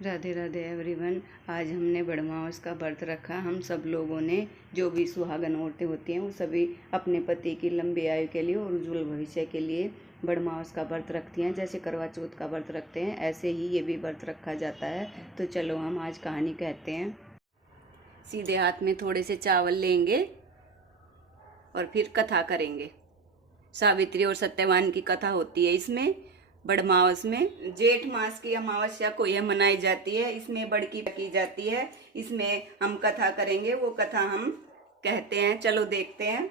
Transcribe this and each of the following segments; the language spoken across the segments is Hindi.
राधे राधे एवरीवन। आज हमने बड़मास का व्रत रखा। हम सब लोगों ने, जो भी सुहागन औरतें होती हैं, वो सभी अपने पति की लंबी आयु के लिए और उज्जवल भविष्य के लिए बड़मास का व्रत रखती हैं। जैसे करवा चौथ का व्रत रखते हैं, ऐसे ही ये भी व्रत रखा जाता है। तो चलो हम आज कहानी कहते हैं। सीधे हाथ में थोड़े से चावल लेंगे और फिर कथा करेंगे। सावित्री और सत्यवान की कथा होती है इसमें। बड़मावस में जेठ मास की अमावस्या को यह मनाई जाती है। इसमें बड़की की जाती है। इसमें हम कथा करेंगे। वो कथा हम कहते हैं। चलो देखते हैं।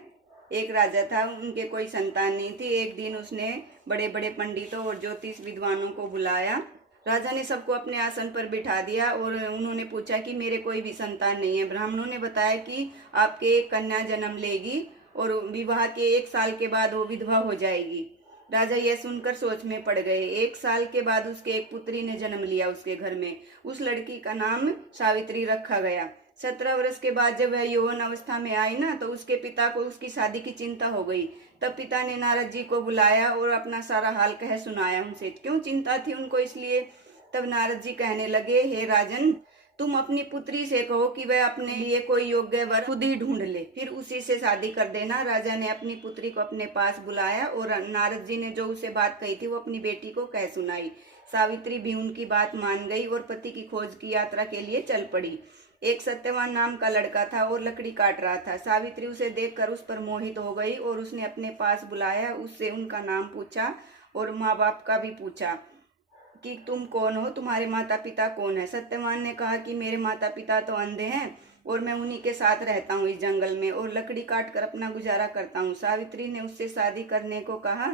एक राजा था, उनके कोई संतान नहीं थी। एक दिन उसने बड़े बड़े पंडितों और ज्योतिष विद्वानों को बुलाया। राजा ने सबको अपने आसन पर बिठा दिया और उन्होंने पूछा कि मेरे कोई भी संतान नहीं है। ब्राह्मणों ने बताया कि आपके एक कन्या जन्म लेगी और विवाह के 1 साल के बाद वो विधवा हो जाएगी। राजा यह सुनकर सोच में पड़ गए। 1 साल के बाद उसके एक पुत्री ने जन्म लिया उसके घर में। उस लड़की का नाम सावित्री रखा गया। 17 वर्ष के बाद जब वह यौवन अवस्था में आई ना, तो उसके पिता को उसकी शादी की चिंता हो गई। तब पिता ने नारद जी को बुलाया और अपना सारा हाल कह सुनाया। उनसे क्यों चिंता थी उनको, इसलिए। तब नारद जी कहने लगे, हे राजन, तुम अपनी पुत्री से कहो कि वह अपने लिए कोई योग्य वर खुद ही ढूंढ ले, फिर उसी से शादी कर देना। राजा ने अपनी पुत्री को अपने पास बुलाया और नारद जी ने जो उसे बात कही थी वो अपनी बेटी को कह सुनाई। सावित्री भी उनकी बात मान गई और पति की खोज की यात्रा के लिए चल पड़ी। एक सत्यवान नाम का लड़का था और लकड़ी काट रहा था। सावित्री उसे देखकर उस पर मोहित हो गई और उसने अपने पास बुलाया। उससे उनका नाम पूछा और माँ बाप का भी पूछा कि तुम कौन हो, तुम्हारे माता पिता कौन है। सत्यवान ने कहा कि मेरे माता पिता तो अंधे हैं और मैं उन्हीं के साथ रहता हूँ इस जंगल में और लकड़ी काट कर अपना गुजारा करता हूँ। सावित्री ने उससे शादी करने को कहा।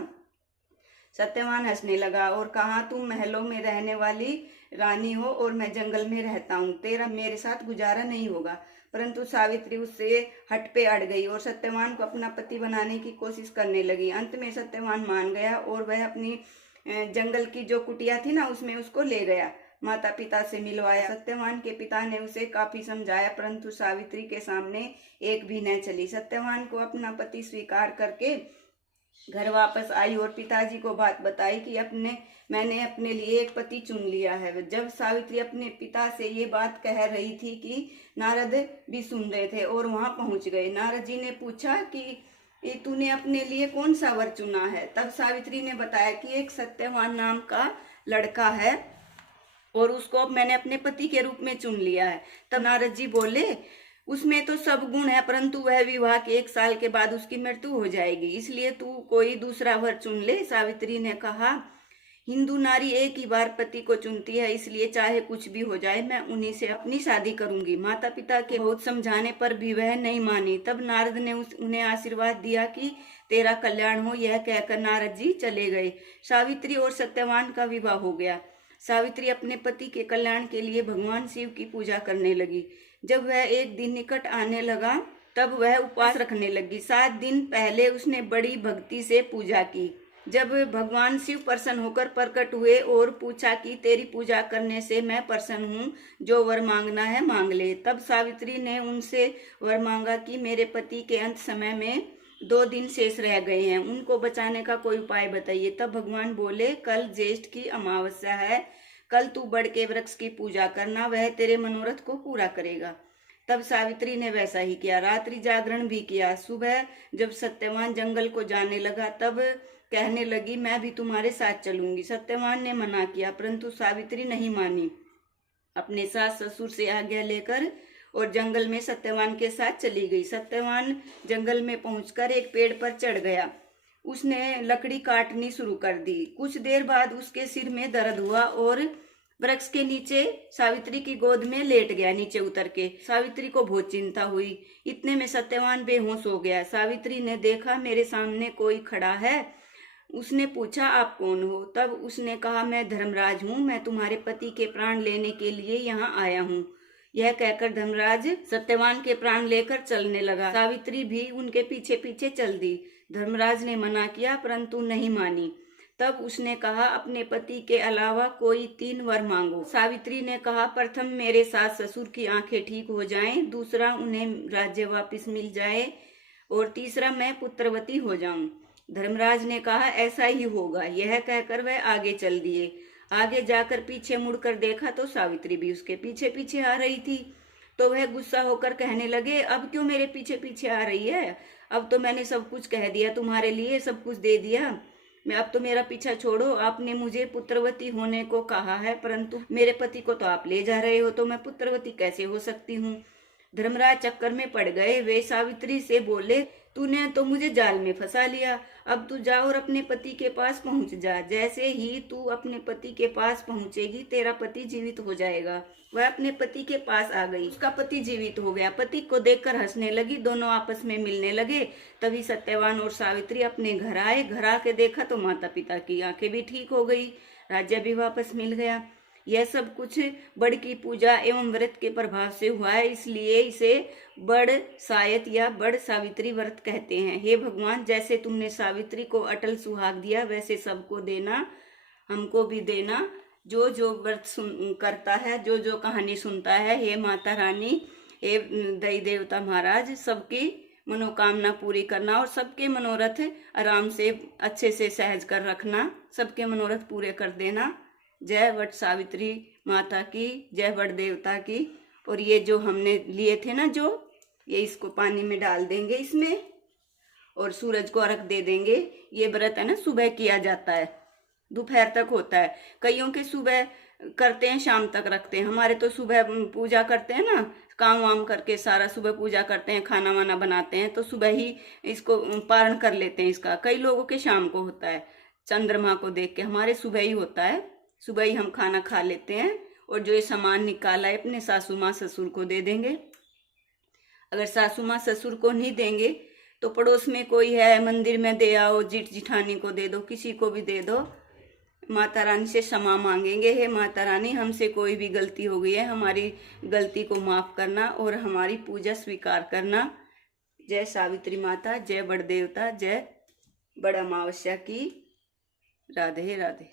सत्यवान हंसने लगा और कहा, तुम महलों में रहने वाली रानी हो और मैं जंगल में रहता हूँ, तेरा मेरे साथ गुजारा नहीं होगा। परंतु सावित्री उससे हट पे अड़ गई और सत्यवान को अपना पति बनाने की कोशिश करने लगी। अंत में सत्यवान मान गया और वह अपनी जंगल की जो कुटिया थी ना, उसमें उसको ले गया, माता पिता से मिलवाया। सत्यवान के पिता ने उसे काफी समझाया, परंतु सावित्री के सामने एक भी न चली। सत्यवान को अपना पति स्वीकार करके घर वापस आई और पिताजी को बात बताई कि मैंने अपने लिए एक पति चुन लिया है। जब सावित्री अपने पिता से ये बात कह रही थी कि नारद भी सुन रहे थे और वहां पहुंच गए। नारद जी ने पूछा कि तूने अपने लिए कौन सा वर चुना है। तब सावित्री ने बताया कि एक सत्यवान नाम का लड़का है और उसको मैंने अपने पति के रूप में चुन लिया है। तब नारद जी बोले, उसमें तो सब गुण है, परंतु वह विवाह के 1 साल के बाद उसकी मृत्यु हो जाएगी, इसलिए तू कोई दूसरा वर चुन ले। सावित्री ने कहा, हिंदू नारी एक ही बार पति को चुनती है, इसलिए चाहे कुछ भी हो जाए मैं उन्हीं से अपनी शादी करूंगी। माता पिता के बहुत समझाने पर भी वह नहीं मानी। तब नारद ने उन्हें आशीर्वाद दिया कि तेरा कल्याण हो। यह कहकर नारद जी चले गए। सावित्री और सत्यवान का विवाह हो गया। सावित्री अपने पति के कल्याण के लिए भगवान शिव की पूजा करने लगी। जब वह एक दिन निकट आने लगा, तब वह उपवास रखने लगी। 7 दिन पहले उसने बड़ी भक्ति से पूजा की। जब भगवान शिव प्रसन्न होकर प्रकट हुए और पूछा कि तेरी पूजा करने से मैं प्रसन्न हूँ, जो वर मांगना है मांग ले। तब सावित्री ने उनसे वर मांगा कि मेरे पति के अंत समय में 2 दिन शेष रह गए हैं, उनको बचाने का कोई उपाय बताइए। तब भगवान बोले, कल ज्येष्ठ की अमावस्या है, कल तू बड़ के वृक्ष की पूजा करना, वह तेरे मनोरथ को पूरा करेगा। तब सावित्री ने वैसा ही किया, रात्रि जागरण भी किया। सुबह जब सत्यवान जंगल को जाने लगा, तब कहने लगी, मैं भी तुम्हारे साथ चलूंगी। सत्यवान ने मना किया, परंतु सावित्री नहीं मानी। अपने सास ससुर से आज्ञा लेकर और जंगल में सत्यवान के साथ चली गई। सत्यवान जंगल में पहुंचकर एक पेड़ पर चढ़ गया। उसने लकड़ी काटनी शुरू कर दी। कुछ देर बाद उसके सिर में दर्द हुआ और वृक्ष के नीचे सावित्री की गोद में लेट गया। नीचे उतर के सावित्री को बहुत चिंता हुई। इतने में सत्यवान बेहोश हो गया। सावित्री ने देखा मेरे सामने कोई खड़ा है। उसने पूछा, आप कौन हो। तब उसने कहा, मैं धर्मराज हूँ, मैं तुम्हारे पति के प्राण लेने के लिए यहाँ आया हूँ। यह कहकर धर्मराज सत्यवान के प्राण लेकर चलने लगा। सावित्री भी उनके पीछे पीछे चल दी। धर्मराज ने मना किया, परंतु नहीं मानी। तब उसने कहा, अपने पति के अलावा कोई 3 वर मांगो। सावित्री ने कहा, प्रथम मेरे सास ससुर की आंखें ठीक हो जाएं, दूसरा उन्हें राज्य वापस मिल जाए और तीसरा मैं पुत्रवती हो जाऊं। धर्मराज ने कहा, ऐसा ही होगा। यह कहकर वह आगे चल दिए। आगे जाकर पीछे मुड़कर देखा तो सावित्री भी उसके पीछे पीछे आ रही थी। तो वह गुस्सा होकर कहने लगे, अब क्यों मेरे पीछे पीछे आ रही है? अब तो मैंने सब कुछ कह दिया तुम्हारे लिए, सब कुछ दे दिया। मैं अब तो मेरा पीछा छोड़ो। आपने मुझे पुत्रवती होने को कहा है, परंतु मेरे पति को तो आप ले जा रहे हो, तो मैं पुत्रवती कैसे हो सकती हूँ? धर्मराज चक्कर में पड़ गए। वे सावित्री से बोले, तूने तो मुझे जाल में फंसा लिया। अब तू जा और अपने पति के पास पहुंच जा। जैसे ही तू अपने पति के पास पहुंचेगी, तेरा पति जीवित हो जाएगा। वह अपने पति के पास आ गई। उसका पति जीवित हो गया। पति को देखकर हंसने लगी। दोनों आपस में मिलने लगे। तभी सत्यवान और सावित्री अपने घर आए। घर आके देखा तो माता पिता की आंखें भी ठीक हो गई। राज्य भी वापस मिल गया। यह सब कुछ बड़ की पूजा एवं व्रत के प्रभाव से हुआ है, इसलिए इसे बड़ सायत या बड़ सावित्री व्रत कहते हैं। हे भगवान, जैसे तुमने सावित्री को अटल सुहाग दिया, वैसे सबको देना, हमको भी देना। जो जो व्रत करता है, जो जो कहानी सुनता है, हे माता रानी, हे दई देवता महाराज, सबकी मनोकामना पूरी करना और सबके मनोरथ आराम से अच्छे से सहज कर रखना, सबके मनोरथ पूरे कर देना। जय वट सावित्री माता की, जय वट देवता की। और ये जो हमने लिए थे ना, जो ये इसको पानी में डाल देंगे इसमें, और सूरज को अर्घ दे देंगे। ये व्रत है ना, सुबह किया जाता है, दोपहर तक होता है। कईयों के सुबह करते हैं, शाम तक रखते हैं। हमारे तो सुबह पूजा करते हैं ना, काम वाम करके सारा सुबह पूजा करते हैं, खाना वाना बनाते हैं, तो सुबह ही इसको पारण कर लेते हैं इसका। कई लोगों के शाम को होता है, चंद्रमा को देख के। हमारे सुबह ही होता है, सुबह ही हम खाना खा लेते हैं। और जो ये सामान निकाला है अपने सासू माँ ससुर को दे देंगे। अगर सासू माँ ससुर को नहीं देंगे तो पड़ोस में कोई है, मंदिर में दे आओ, जेठ जिठानी को दे दो, किसी को भी दे दो। माता रानी से क्षमा मांगेंगे, हे माता रानी, हमसे कोई भी गलती हो गई है, हमारी गलती को माफ करना और हमारी पूजा स्वीकार करना। जय सावित्री माता, जय बड़ देवता, जय बड़ अमावस्या की। राधे राधे।